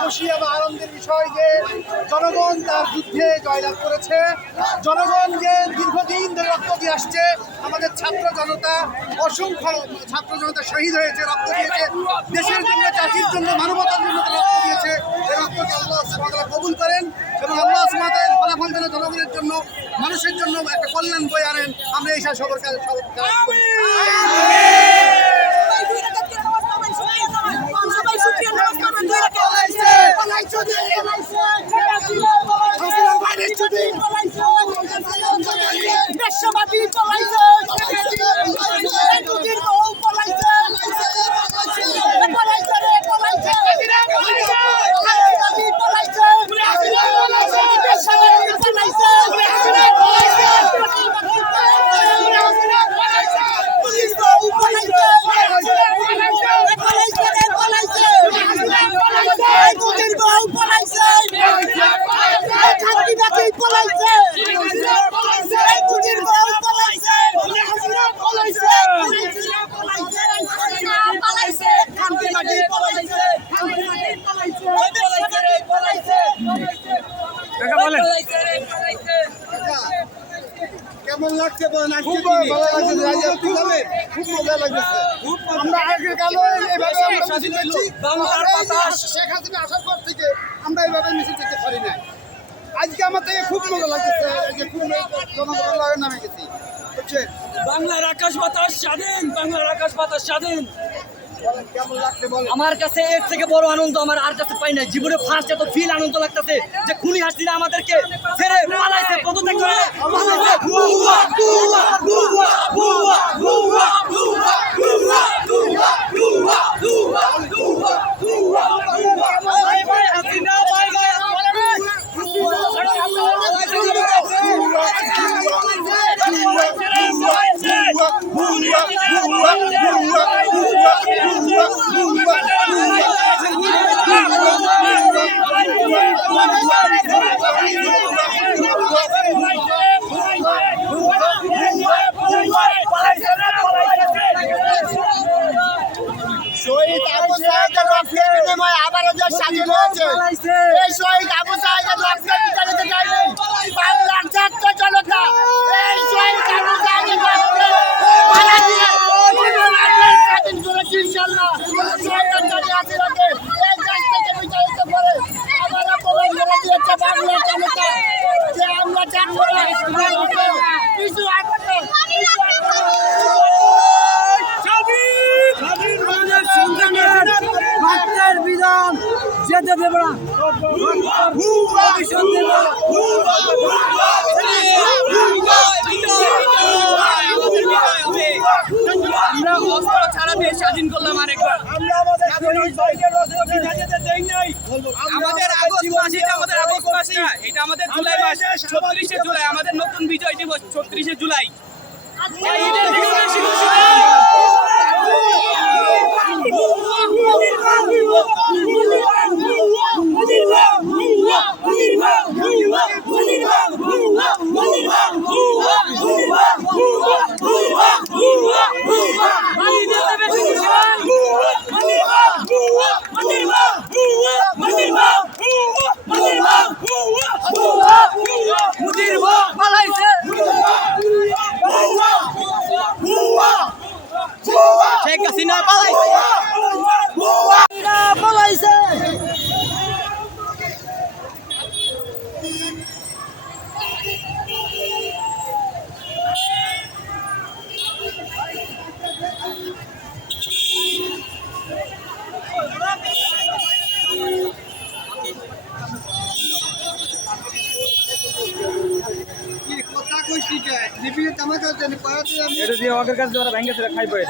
খুশি এবং আনন্দের বিষয় যে জনগণ তার যুদ্ধে জয়লাভ করেছে। জনগণ যে দীর্ঘদিন ধরে রক্ত দিয়ে আসছে, আমাদের ছাত্র জনতা অসংখ্য ছাত্র জনতা শহীদ হয়েছে, রক্ত দিয়েছে দেশের জন্য, জাতির জন্য, মানবতার জন্য রক্ত দিয়েছে। এই রক্তকে আল্লাহ সুবহানাহু ওয়া তাআলা কবুল করেন এবং আল্লাহ সুবহানাহু ওয়া তাআলা ফলাফল যেন জনগণের জন্য, মানুষের জন্য একটা কল্যাণ বয়ে আনেন। আমরা এই সবার কাছে কেমন লাগছে বলেন? খুব ভালো লাগছে, খুব মজা লাগছে। আমরা আগের কালো শেখ হাসিনা আসার পর থেকে আমরা এইভাবে মিছিল করতে পারি না। আজকে আমার থেকে খুব মজা লাগতেছে যে খুব জনগণের নামে গেছি। বাংলার আকাশ বাতাস স্বাধীন, বাংলার আকাশ বাতাস স্বাধীন। কেমন লাগছে বলেন? আমার কাছে এর থেকে বড় আনন্দ আমার আর কাছে পাই না। জীবনে ফার্স্ট এত ফিল আনন্দ লাগতেছে যে খুনি হাসিনা আমাদেরকে ছেড়ে পালাইছে, পদত্যাগ করে পালাইছে। শহীদ আবু সাঈদের রক্তের বিনিময়ে আবারও যে স্বাধীন হয়েছে, এই শহীদ আবু সাঈদের রক্তের বিনিময়ে যায়নি বাংলার ছাত্র জনতা। এই শহীদ আবু সাঈদের রক্তে মারা দিয়ে স্বাধীন করেছে ইনশাআল্লাহ। শহীদ জানি আসিরাকে এই দেশ থেকে বিতাড়িত করে আবারও প্রমাণ করে দিয়েছে বাংলার জনতা যে আমরা জানবো না কিছু আসবে। বিধান যেতে দেব না। আমরা অস্ত্র ছাড়া দেশ স্বাধীন করলাম আরেকবার। আমাদের আগস্ট মাস, এটা আমাদের আগস্ট মাস না, এটা আমাদের জুলাই মাস। 36শে জুলাই আমাদের নতুন বিজয় দিবস, 36শে জুলাই। শেখ হাসিনা পালাইছে। এটা দিয়ে আমাদের কাছে যারা ভেঙে খাই পড়ে